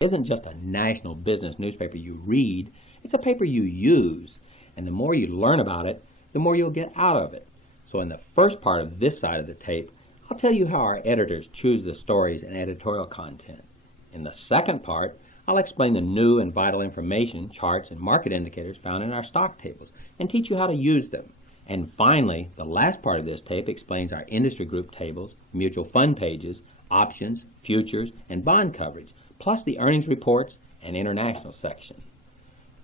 isn't just a national business newspaper you read, it's a paper you use. And the more you learn about it, the more you'll get out of it. So in the first part of this side of the tape, I'll tell you how our editors choose the stories and editorial content. In the second part, I'll explain the new and vital information, charts, and market indicators found in our stock tables and teach you how to use them. And finally, the last part of this tape explains our industry group tables, mutual fund pages, options, futures, and bond coverage, plus the earnings reports and international section.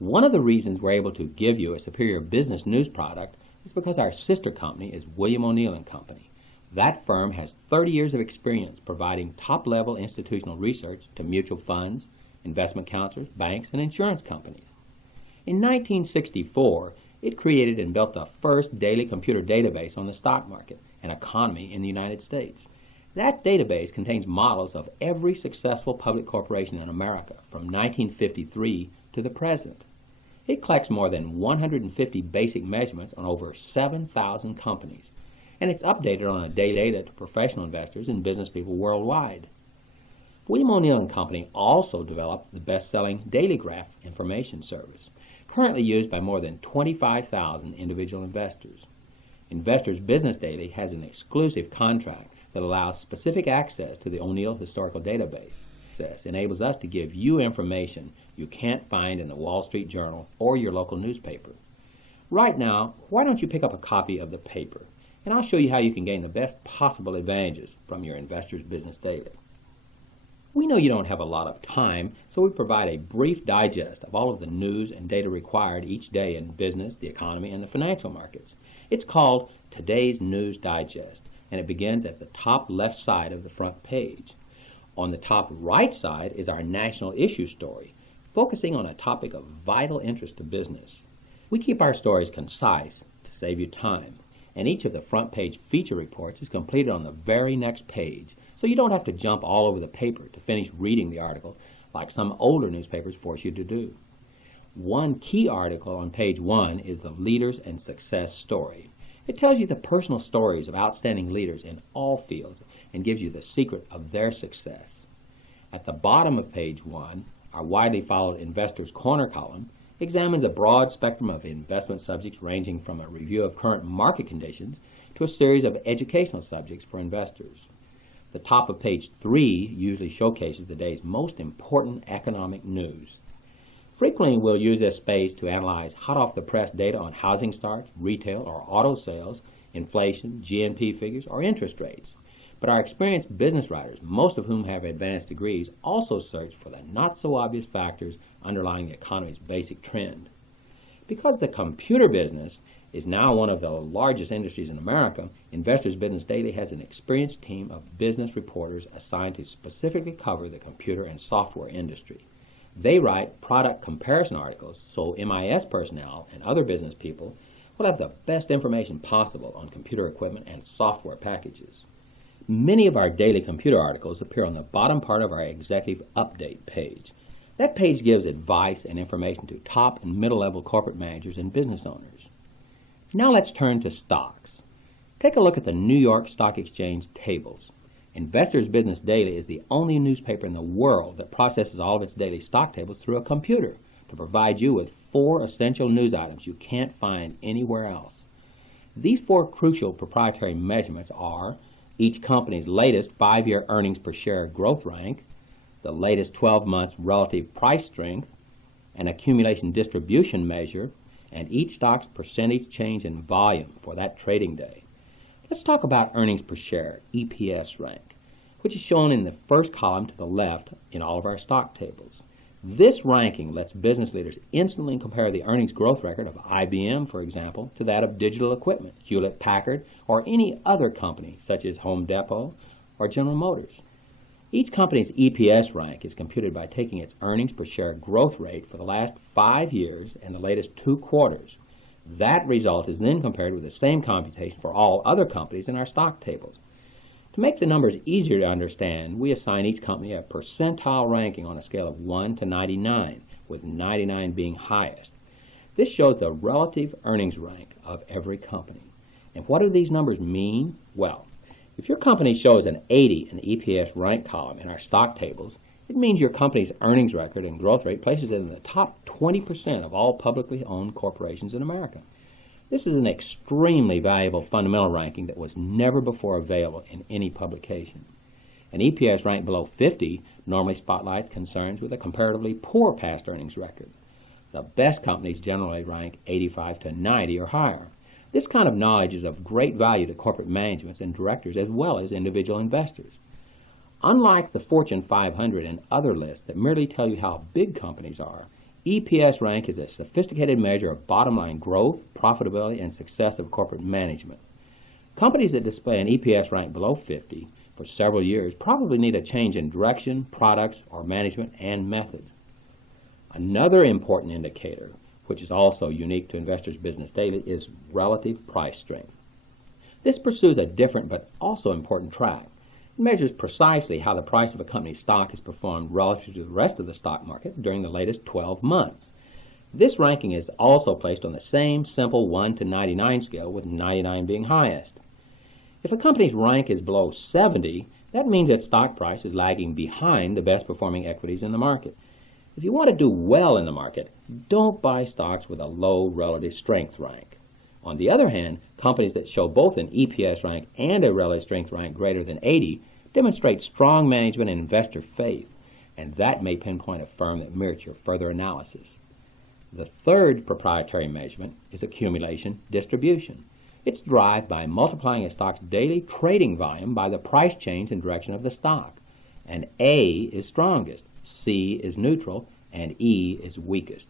One of the reasons we're able to give you a superior business news product is because our sister company is William O'Neill & Company. That firm has 30 years of experience providing top-level institutional research to mutual funds, investment counselors, banks, and insurance companies. In 1964, it created and built the first daily computer database on the stock market and economy in the United States. That database contains models of every successful public corporation in America from 1953 to the present. It collects more than 150 basic measurements on over 7,000 companies, and it's updated on a daily basis to professional investors and business people worldwide. William O'Neill & Company also developed the best-selling Daily Graph information service, currently used by more than 25,000 individual investors. Investors Business Daily has an exclusive contract that allows specific access to the O'Neill Historical Database. This enables us to give you information you can't find in the Wall Street Journal or your local newspaper. Right now, why don't you pick up a copy of the paper, and I'll show you how you can gain the best possible advantages from your Investors Business Daily. We know you don't have a lot of time, so we provide a brief digest of all of the news and data required each day in business, the economy, and the financial markets. It's called Today's News Digest, and it begins at the top left side of the front page. On the top right side is our national issue story, focusing on a topic of vital interest to business. We keep our stories concise to save you time, and each of the front page feature reports is completed on the very next page, so you don't have to jump all over the paper to finish reading the article like some older newspapers force you to do. One key article on page 1 is the Leaders and Success Story. It tells you the personal stories of outstanding leaders in all fields and gives you the secret of their success. At the bottom of page 1, our widely followed Investors Corner column examines a broad spectrum of investment subjects ranging from a review of current market conditions to a series of educational subjects for investors. The top of page 3 usually showcases the day's most important economic news. Frequently, we'll use this space to analyze hot-off-the-press data on housing starts, retail or auto sales, inflation, GNP figures, or interest rates. But our experienced business writers, most of whom have advanced degrees, also search for the not-so-obvious factors underlying the economy's basic trend. Because the computer business is now one of the largest industries in America, Investors Business Daily has an experienced team of business reporters assigned to specifically cover the computer and software industry. They write product comparison articles, so MIS personnel and other business people will have the best information possible on computer equipment and software packages. Many of our daily computer articles appear on the bottom part of our executive update page. That page gives advice and information to top and middle-level corporate managers and business owners. Now let's turn to stocks. Take a look at the New York Stock Exchange tables. Investors Business Daily is the only newspaper in the world that processes all of its daily stock tables through a computer to provide you with 4 essential news items you can't find anywhere else. These 4 crucial proprietary measurements are each company's latest 5-year earnings per share growth rank, the latest 12 months relative price strength, an accumulation distribution measure, and each stock's percentage change in volume for that trading day. Let's talk about earnings per share, EPS rank, which is shown in the first column to the left in all of our stock tables. This ranking lets business leaders instantly compare the earnings growth record of IBM, for example, to that of Digital Equipment, Hewlett-Packard, or any other company such as Home Depot or General Motors. Each company's EPS rank is computed by taking its earnings per share growth rate for the last 5 years and the latest 2 quarters. That result is then compared with the same computation for all other companies in our stock tables. To make the numbers easier to understand, we assign each company a percentile ranking on a scale of 1 to 99, with 99 being highest. This shows the relative earnings rank of every company. And what do these numbers mean? Well, if your company shows an 80 in the EPS rank column in our stock tables, It means your company's earnings record and growth rate places it in the top 20% of all publicly owned corporations in America. This is an extremely valuable fundamental ranking that was never before available in any publication. An EPS rank below 50 normally spotlights concerns with a comparatively poor past earnings record. The best companies generally rank 85 to 90 or higher. This kind of knowledge is of great value to corporate managements and directors as well as individual investors. Unlike the Fortune 500 and other lists that merely tell you how big companies are, EPS rank is a sophisticated measure of bottom-line growth, profitability, and success of corporate management. Companies that display an EPS rank below 50 for several years probably need a change in direction, products, or management and methods. Another important indicator, which is also unique to Investors Business Daily, is relative price strength. This pursues a different but also important track. It measures precisely how the price of a company's stock has performed relative to the rest of the stock market during the latest 12 months. This ranking is also placed on the same simple 1 to 99 scale, with 99 being highest. If a company's rank is below 70, that means its stock price is lagging behind the best performing equities in the market. If you want to do well in the market, don't buy stocks with a low relative strength rank. On the other hand, companies that show both an EPS rank and a relative strength rank greater than 80 demonstrate strong management and investor faith, and that may pinpoint a firm that merits your further analysis. The third proprietary measurement is accumulation distribution. It's derived by multiplying a stock's daily trading volume by the price change and direction of the stock. And A is strongest, C is neutral, and E is weakest.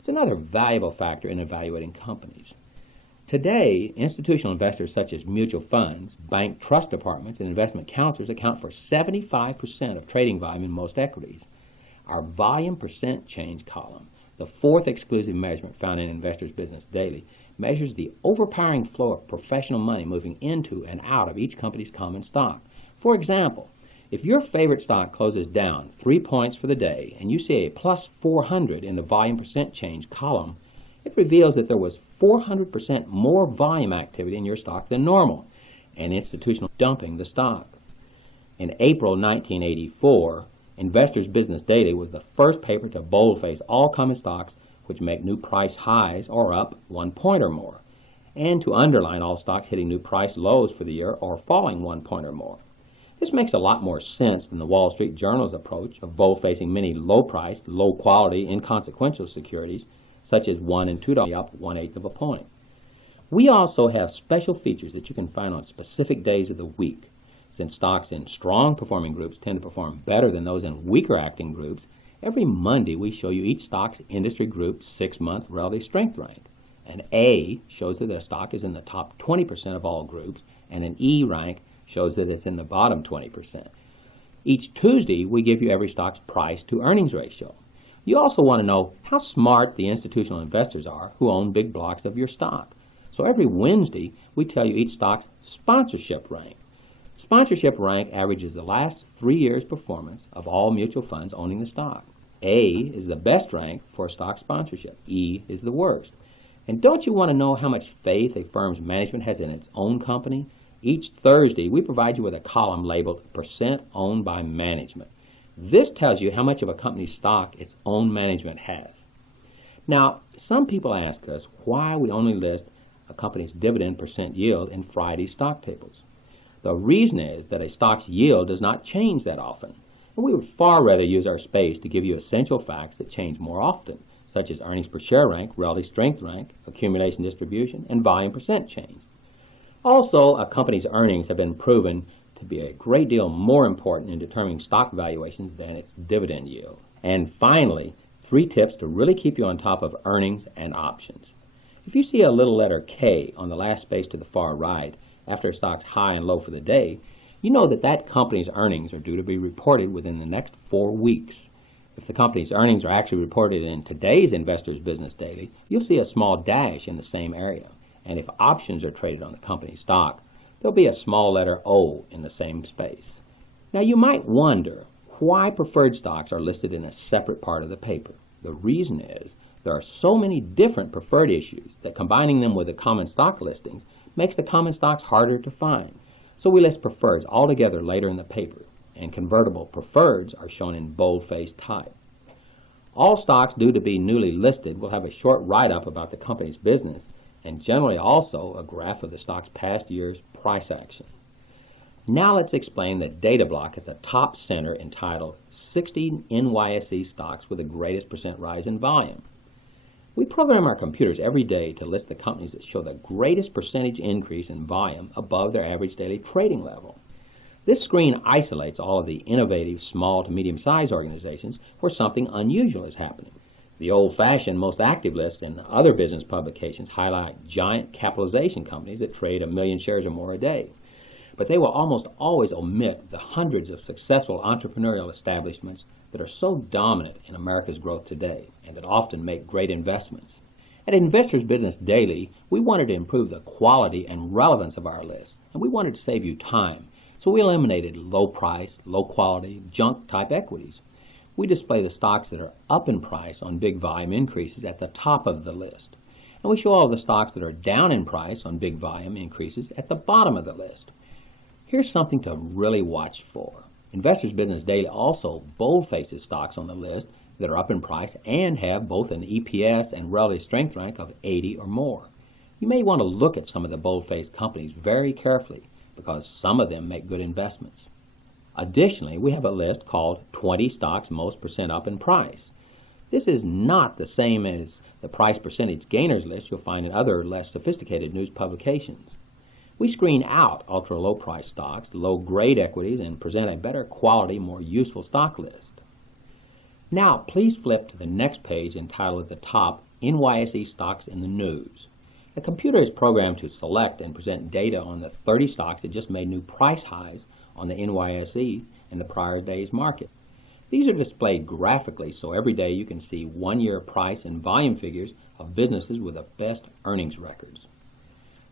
It's another valuable factor in evaluating companies. Today, institutional investors such as mutual funds, bank trust departments, and investment counselors account for 75% of trading volume in most equities. Our volume percent change column, the fourth exclusive measurement found in Investors Business Daily, measures the overpowering flow of professional money moving into and out of each company's common stock. For example, if your favorite stock closes down 3 points for the day and you see a plus 400 in the volume percent change column, it reveals that there was 400% more volume activity in your stock than normal, and institutional dumping the stock. In April 1984, Investors Business Daily was the first paper to boldface all common stocks which make new price highs or up 1 point or more, and to underline all stocks hitting new price lows for the year or falling 1 point or more. This makes a lot more sense than the Wall Street Journal's approach of boldfacing many low-priced, low-quality, inconsequential securities such as $1 and $2 up 1/8 of a point. We also have special features that you can find on specific days of the week. Since stocks in strong performing groups tend to perform better than those in weaker acting groups, every Monday we show you each stock's industry group 6-month relative strength rank. An A shows that a stock is in the top 20% of all groups, and an E rank shows that it's in the bottom 20%. Each Tuesday we give you every stock's price to earnings ratio. You also want to know how smart the institutional investors are who own big blocks of your stock. So every Wednesday, we tell you each stock's sponsorship rank. Sponsorship rank averages the last 3 years' performance of all mutual funds owning the stock. A is the best rank for stock sponsorship. E is the worst. And don't you want to know how much faith a firm's management has in its own company? Each Thursday, we provide you with a column labeled Percent Owned by Management. This tells you how much of a company's stock its own management has. Now, some people ask us why we only list a company's dividend percent yield in Friday's stock tables. The reason is that a stock's yield does not change that often, and we would far rather use our space to give you essential facts that change more often, such as earnings per share rank, relative strength rank, accumulation distribution, and volume percent change. Also, a company's earnings have been proven to be a great deal more important in determining stock valuations than its dividend yield. And finally, 3 tips to really keep you on top of earnings and options. If you see a little letter K on the last space to the far right after a stock's high and low for the day, you know that that company's earnings are due to be reported within the next 4 weeks. If the company's earnings are actually reported in today's Investors Business Daily, you'll see a small dash in the same area. And if options are traded on the company's stock, there'll be a small letter O in the same space. Now you might wonder why preferred stocks are listed in a separate part of the paper. The reason is there are so many different preferred issues that combining them with the common stock listings makes the common stocks harder to find. So we list preferreds all together later in the paper. and convertible preferreds are shown in boldface type. All stocks due to be newly listed will have a short write-up about the company's business and generally also a graph of the stock's past year's price action. Now let's explain the data block at the top center entitled 60 NYSE stocks with the greatest percent rise in volume. We program our computers every day to list the companies that show the greatest percentage increase in volume above their average daily trading level. This screen isolates all of the innovative small to medium-sized organizations where something unusual is happening. The old-fashioned most active lists in other business publications highlight giant capitalization companies that trade 1 million shares or more a day. But they will almost always omit the hundreds of successful entrepreneurial establishments that are so dominant in America's growth today and that often make great investments. At Investors Business Daily, we wanted to improve the quality and relevance of our list, and we wanted to save you time. So we eliminated low price, low quality, junk type equities. We display the stocks that are up in price on big volume increases at the top of the list. And we show all the stocks that are down in price on big volume increases at the bottom of the list. Here's something to really watch for. Investors Business Daily also boldfaces stocks on the list that are up in price and have both an EPS and relative strength rank of 80 or more. You may want to look at some of the boldface companies very carefully because some of them make good investments. Additionally, we have a list called 20 stocks most percent up in price. This is not the same as the price percentage gainers list you'll find in other less sophisticated news publications. We screen out ultra-low price stocks, low-grade equities, and present a better quality, more useful stock list. Now, please flip to the next page entitled at the top, NYSE Stocks in the News. The computer is programmed to select and present data on the 30 stocks that just made new price highs on the NYSE in the prior day's market. These are displayed graphically so every day you can see one-year price and volume figures of businesses with the best earnings records.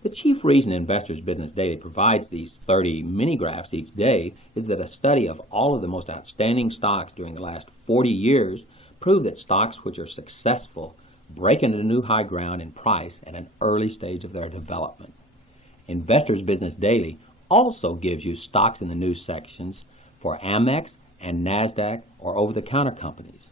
The chief reason Investors Business Daily provides these 30 mini-graphs each day is that a study of all of the most outstanding stocks during the last 40 years prove that stocks which are successful break into new high ground in price at an early stage of their development. Investors Business Daily also gives you stocks in the news sections for Amex and NASDAQ or over-the-counter companies.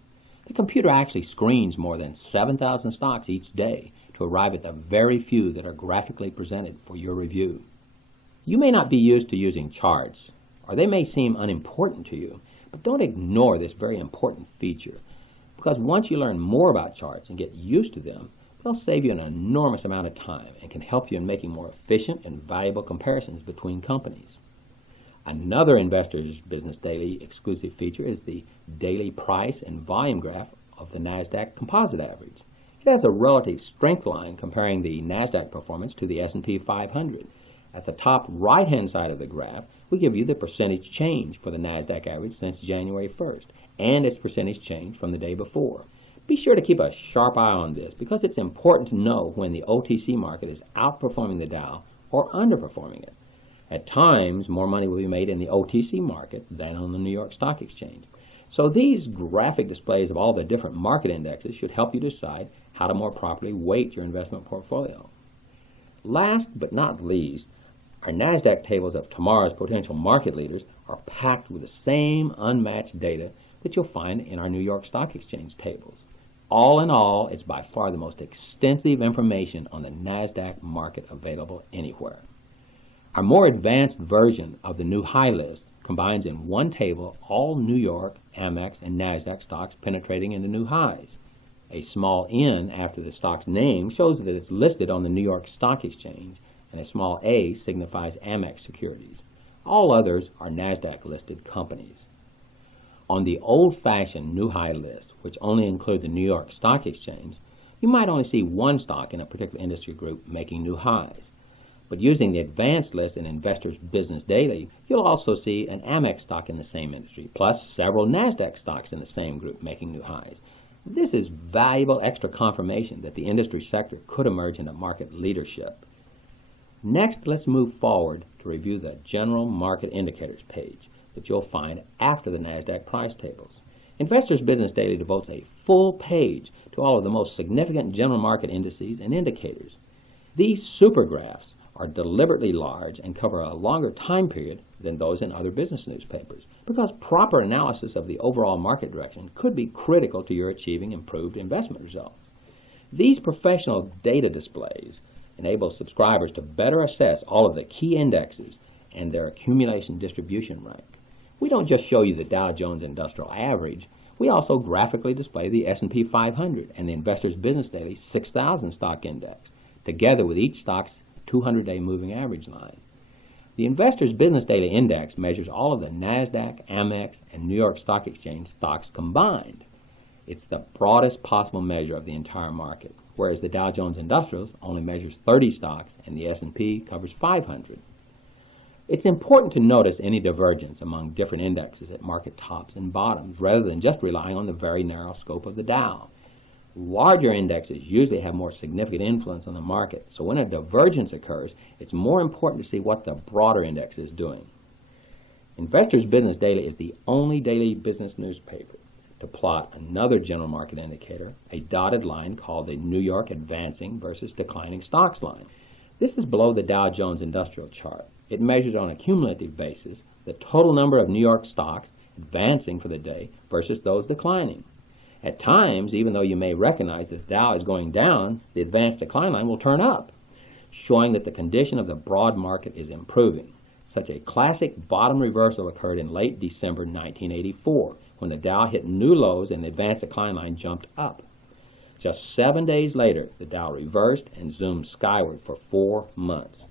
The computer actually screens more than 7,000 stocks each day to arrive at the very few that are graphically presented for your review. You may not be used to using charts, or they may seem unimportant to you, but don't ignore this very important feature, because once you learn more about charts and get used to them, they'll save you an enormous amount of time and can help you in making more efficient and valuable comparisons between companies. Another Investors Business Daily exclusive feature is the daily price and volume graph of the NASDAQ composite average. It has a relative strength line comparing the NASDAQ performance to the S&P 500. At the top right-hand side of the graph, we give you the percentage change for the NASDAQ average since January 1st and its percentage change from the day before. Be sure to keep a sharp eye on this because it's important to know when the OTC market is outperforming the Dow or underperforming it. At times, more money will be made in the OTC market than on the New York Stock Exchange. So these graphic displays of all the different market indexes should help you decide how to more properly weight your investment portfolio. Last but not least, our NASDAQ tables of tomorrow's potential market leaders are packed with the same unmatched data that you'll find in our New York Stock Exchange tables. All in all, it's by far the most extensive information on the NASDAQ market available anywhere. Our more advanced version of the new high list combines in one table all New York, Amex, and NASDAQ stocks penetrating into new highs. A small N after the stock's name shows that it's listed on the New York Stock Exchange, and a small A signifies Amex securities. All others are NASDAQ-listed companies. On the old-fashioned new high list, which only include the New York Stock Exchange, you might only see one stock in a particular industry group making new highs. But using the advanced list in Investors Business Daily, you'll also see an Amex stock in the same industry, plus several NASDAQ stocks in the same group making new highs. This is valuable extra confirmation that the industry sector could emerge into market leadership. Next, let's move forward to review the General Market Indicators page that you'll find after the NASDAQ price tables. Investors Business Daily devotes a full page to all of the most significant general market indices and indicators. These supergraphs are deliberately large and cover a longer time period than those in other business newspapers because proper analysis of the overall market direction could be critical to your achieving improved investment results. These professional data displays enable subscribers to better assess all of the key indexes and their accumulation distribution rank. We don't just show you the Dow Jones Industrial Average, we also graphically display the S&P 500 and the Investor's Business Daily 6,000 stock index, together with each stock's 200-day moving average line. The Investor's Business Daily Index measures all of the NASDAQ, Amex, and New York Stock Exchange stocks combined. It's the broadest possible measure of the entire market, whereas the Dow Jones Industrials only measures 30 stocks and the S&P covers 500. It's important to notice any divergence among different indexes at market tops and bottoms, rather than just relying on the very narrow scope of the Dow. Larger indexes usually have more significant influence on the market, so when a divergence occurs, it's more important to see what the broader index is doing. Investor's Business Daily is the only daily business newspaper to plot another general market indicator, a dotted line called the New York Advancing versus Declining Stocks line. This is below the Dow Jones Industrial Chart. It measures on a cumulative basis the total number of New York stocks advancing for the day versus those declining. At times, even though you may recognize that the Dow is going down, the advanced decline line will turn up, showing that the condition of the broad market is improving. Such a classic bottom reversal occurred in late December 1984, when the Dow hit new lows and the advanced decline line jumped up. Just 7 days later, the Dow reversed and zoomed skyward for 4 months.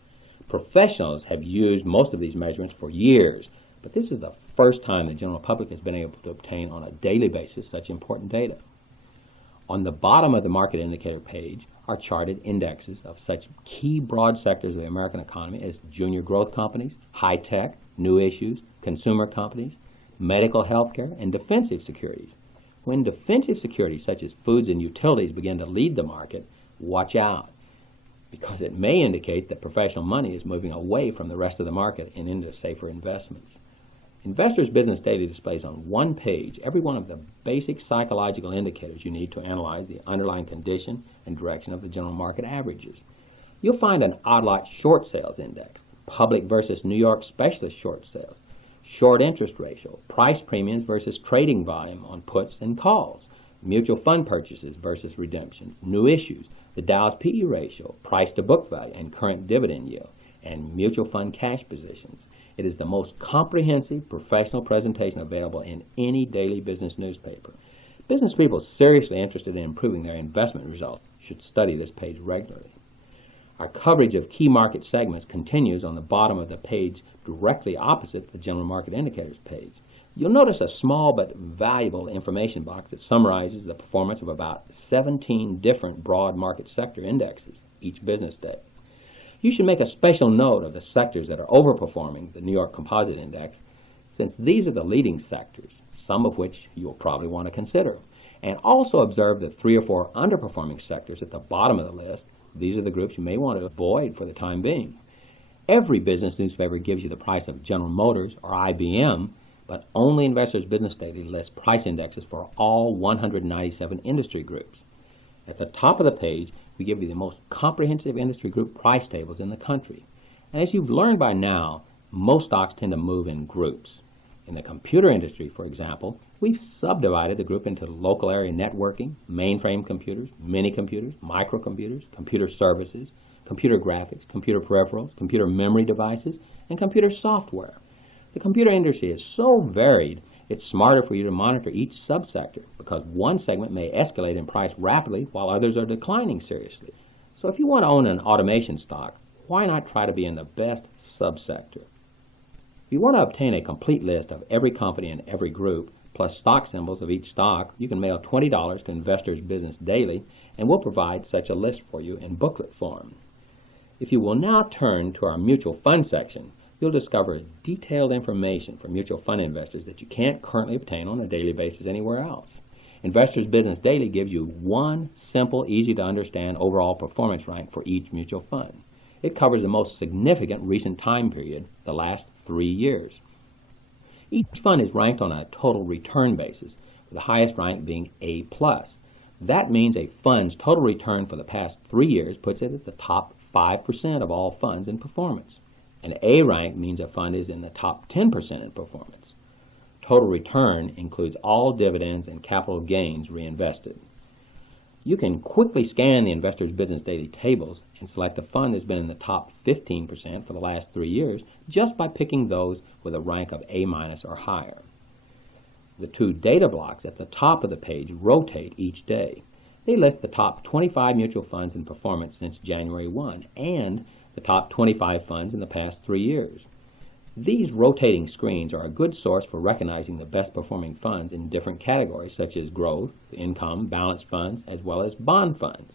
Professionals have used most of these measurements for years, but this is the first time the general public has been able to obtain on a daily basis such important data. On the bottom of the market indicator page are charted indexes of such key broad sectors of the American economy as junior growth companies, high-tech, new issues, consumer companies, medical healthcare, and defensive securities. When defensive securities such as foods and utilities begin to lead the market, watch out, because it may indicate that professional money is moving away from the rest of the market and into safer investments. Investor's Business Daily displays on one page every one of the basic psychological indicators you need to analyze the underlying condition and direction of the general market averages. You'll find an odd lot short sales index, public versus New York specialist short sales, short interest ratio, price premiums versus trading volume on puts and calls, mutual fund purchases versus redemptions, new issues, the Dow's PE ratio, price to book value, and current dividend yield, and mutual fund cash positions. It is the most comprehensive professional presentation available in any daily business newspaper. Business people seriously interested in improving their investment results should study this page regularly. Our coverage of key market segments continues on the bottom of the page directly opposite the general market indicators page. You'll notice a small but valuable information box that summarizes the performance of about 17 different broad market sector indexes each business day. You should make a special note of the sectors that are overperforming the New York Composite Index, since these are the leading sectors, some of which you'll probably want to consider. And also observe the 3 or 4 underperforming sectors at the bottom of the list. These are the groups you may want to avoid for the time being. Every business newspaper gives you the price of General Motors or IBM, but only Investor's Business Daily lists price indexes for all 197 industry groups. At the top of the page, we give you the most comprehensive industry group price tables in the country. And as you've learned by now, most stocks tend to move in groups. In the computer industry, for example, we've subdivided the group into local area networking, mainframe computers, mini-computers, microcomputers, computer services, computer graphics, computer peripherals, computer memory devices, and computer software. The computer industry is so varied, it's smarter for you to monitor each subsector, because one segment may escalate in price rapidly while others are declining seriously. So if you want to own an automation stock, why not try to be in the best subsector? If you want to obtain a complete list of every company in every group, plus stock symbols of each stock, you can mail $20 to Investor's Business Daily, and we'll provide such a list for you in booklet form. If you will now turn to our mutual fund section, you'll discover detailed information for mutual fund investors that you can't currently obtain on a daily basis anywhere else. Investor's Business Daily gives you one simple, easy-to-understand overall performance rank for each mutual fund. It covers the most significant recent time period, the last 3 years. Each fund is ranked on a total return basis, with the highest rank being A+. That means a fund's total return for the past 3 years puts it at the top 5% of all funds in performance. An A rank means a fund is in the top 10% in performance. Total return includes all dividends and capital gains reinvested. You can quickly scan the Investor's Business Daily tables and select the fund that's been in the top 15% for the last 3 years just by picking those with a rank of A- or higher. The two data blocks at the top of the page rotate each day. They list the top 25 mutual funds in performance since January 1 and the top 25 funds in the past 3 years. These rotating screens are a good source for recognizing the best performing funds in different categories such as growth, income, balanced funds, as well as bond funds.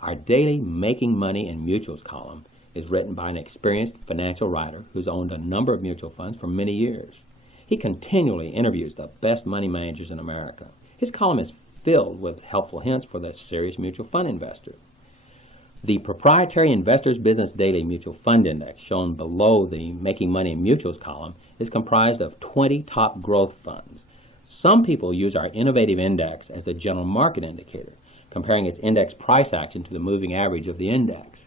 Our daily Making Money in Mutuals column is written by an experienced financial writer who's owned a number of mutual funds for many years. He continually interviews the best money managers in America. His column is filled with helpful hints for the serious mutual fund investor. The proprietary Investor's Business Daily Mutual Fund Index, shown below the Making Money in Mutuals column, is comprised of 20 top growth funds. Some people use our innovative index as a general market indicator, comparing its index price action to the moving average of the index.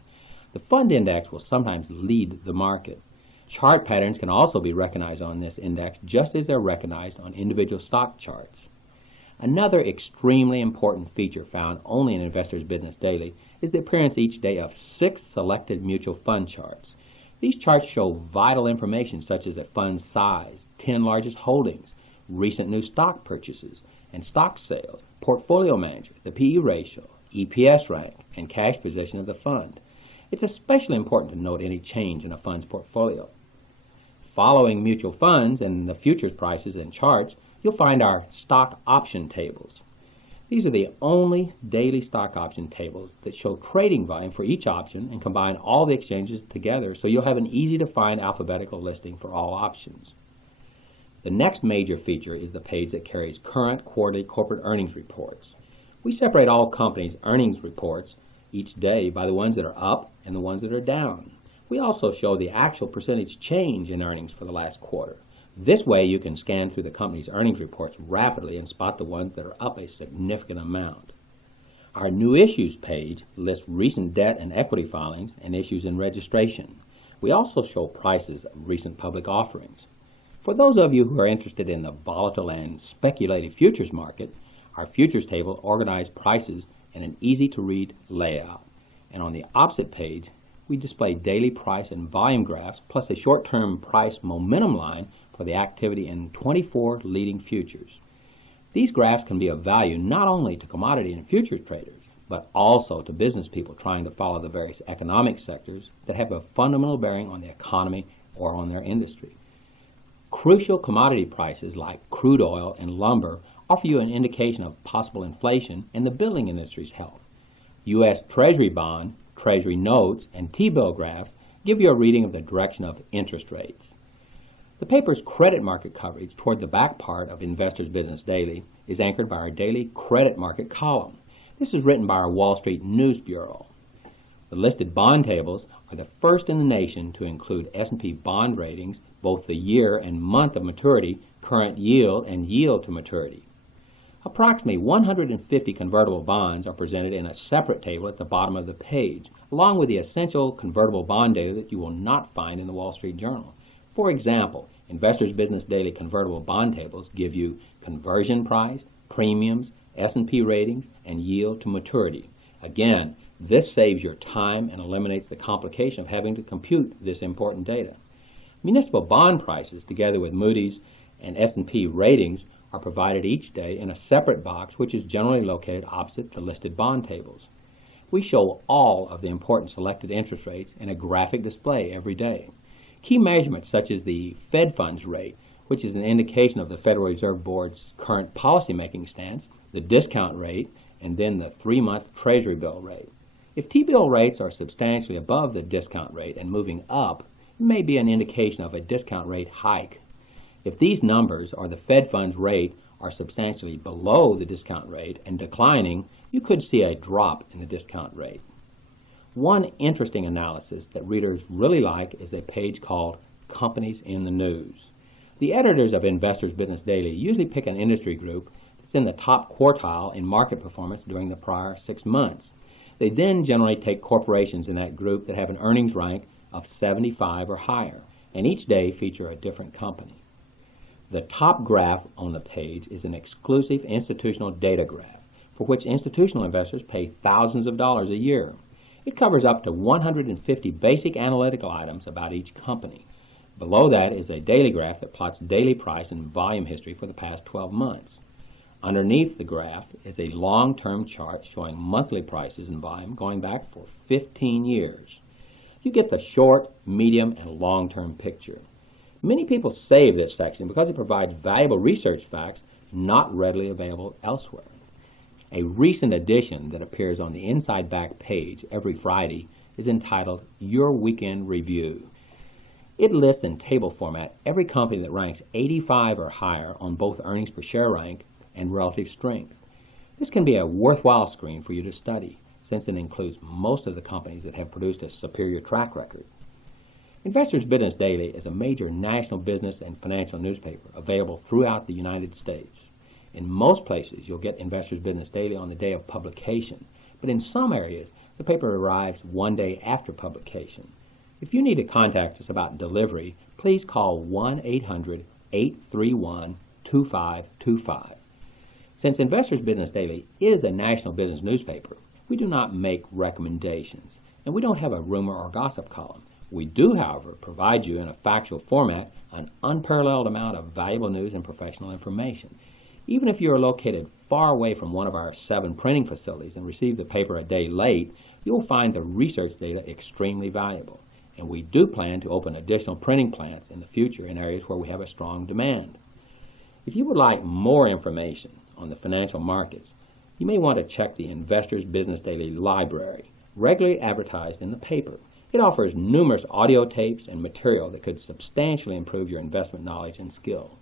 The fund index will sometimes lead the market. Chart patterns can also be recognized on this index just as they're recognized on individual stock charts. Another extremely important feature found only in Investor's Business Daily is the appearance each day of 6 selected mutual fund charts. These charts show vital information such as a fund's size, 10 largest holdings, recent new stock purchases and stock sales, portfolio manager, the PE ratio, EPS rank, and cash position of the fund. It's especially important to note any change in a fund's portfolio. Following mutual funds and the futures prices and charts, you'll find our stock option tables. These are the only daily stock option tables that show trading volume for each option and combine all the exchanges together so you'll have an easy-to-find alphabetical listing for all options. The next major feature is the page that carries current quarterly corporate earnings reports. We separate all companies' earnings reports each day by the ones that are up and the ones that are down. We also show the actual percentage change in earnings for the last quarter. This way you can scan through the company's earnings reports rapidly and spot the ones that are up a significant amount. Our new issues page lists recent debt and equity filings and issues in registration. We also show prices of recent public offerings. For those of you who are interested in the volatile and speculative futures market, our futures table organizes prices in an easy-to-read layout. And on the opposite page, we display daily price and volume graphs plus a short-term price momentum line for the activity in 24 leading futures. These graphs can be of value not only to commodity and futures traders, but also to business people trying to follow the various economic sectors that have a fundamental bearing on the economy or on their industry. Crucial commodity prices like crude oil and lumber offer you an indication of possible inflation in the building industry's health. U.S. Treasury bond, Treasury notes, and T-bill graphs give you a reading of the direction of interest rates. The paper's credit market coverage toward the back part of Investor's Business Daily is anchored by our daily credit market column. This is written by our Wall Street News Bureau. The listed bond tables are the first in the nation to include S&P bond ratings, both the year and month of maturity, current yield, and yield to maturity. Approximately 150 convertible bonds are presented in a separate table at the bottom of the page, along with the essential convertible bond data that you will not find in the Wall Street Journal. For example, Investor's Business Daily convertible bond tables give you conversion price, premiums, S&P ratings, and yield to maturity. Again, this saves your time and eliminates the complication of having to compute this important data. Municipal bond prices, together with Moody's and S&P ratings, are provided each day in a separate box which is generally located opposite the listed bond tables. We show all of the important selected interest rates in a graphic display every day. Key measurements such as the Fed funds rate, which is an indication of the Federal Reserve Board's current policymaking stance, the discount rate, and then the 3-month Treasury bill rate. If T-bill rates are substantially above the discount rate and moving up, it may be an indication of a discount rate hike. If these numbers or the Fed funds rate are substantially below the discount rate and declining, you could see a drop in the discount rate. One interesting analysis that readers really like is a page called Companies in the News. The editors of Investor's Business Daily usually pick an industry group that's in the top quartile in market performance during the prior 6 months. They then generally take corporations in that group that have an earnings rank of 75 or higher, and each day feature a different company. The top graph on the page is an exclusive institutional data graph for which institutional investors pay thousands of dollars a year. It covers up to 150 basic analytical items about each company. Below that is a daily graph that plots daily price and volume history for the past 12 months. Underneath the graph is a long-term chart showing monthly prices and volume going back for 15 years. You get the short, medium, and long-term picture. Many people save this section because it provides valuable research facts not readily available elsewhere. A recent addition that appears on the inside back page every Friday is entitled Your Weekend Review. It lists in table format every company that ranks 85 or higher on both earnings per share rank and relative strength. This can be a worthwhile screen for you to study, since it includes most of the companies that have produced a superior track record. Investors Business Daily is a major national business and financial newspaper available throughout the United States. In most places, you'll get Investors Business Daily on the day of publication, but in some areas, the paper arrives one day after publication. If you need to contact us about delivery, please call 1-800-831-2525. Since Investors Business Daily is a national business newspaper, we do not make recommendations, and we don't have a rumor or gossip column. We do, however, provide you in a factual format an unparalleled amount of valuable news and professional information. Even if you are located far away from one of our 7 printing facilities and receive the paper a day late, you will find the research data extremely valuable. And we do plan to open additional printing plants in the future in areas where we have a strong demand. If you would like more information on the financial markets, you may want to check the Investors Business Daily Library, regularly advertised in the paper. It offers numerous audio tapes and material that could substantially improve your investment knowledge and skill.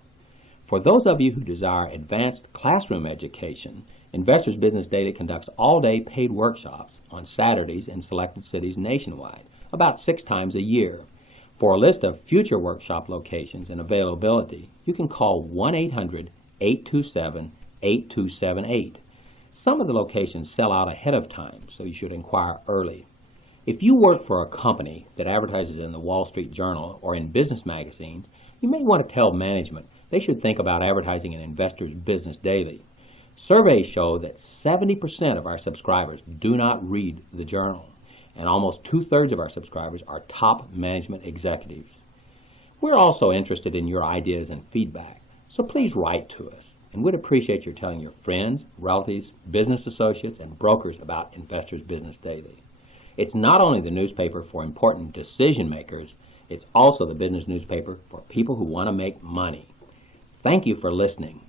For those of you who desire advanced classroom education, Investors Business Daily conducts all-day paid workshops on Saturdays in selected cities nationwide, about 6 times a year. For a list of future workshop locations and availability, you can call 1-800-827-8278. Some of the locations sell out ahead of time, so you should inquire early. If you work for a company that advertises in the Wall Street Journal or in business magazines, you may want to tell management they should think about advertising in Investors Business Daily. Surveys show that 70% of our subscribers do not read the journal, and almost 2/3 of our subscribers are top management executives. We're also interested in your ideas and feedback, so please write to us, and we'd appreciate your telling your friends, relatives, business associates, and brokers about Investors Business Daily. It's not only the newspaper for important decision makers, it's also the business newspaper for people who want to make money. Thank you for listening.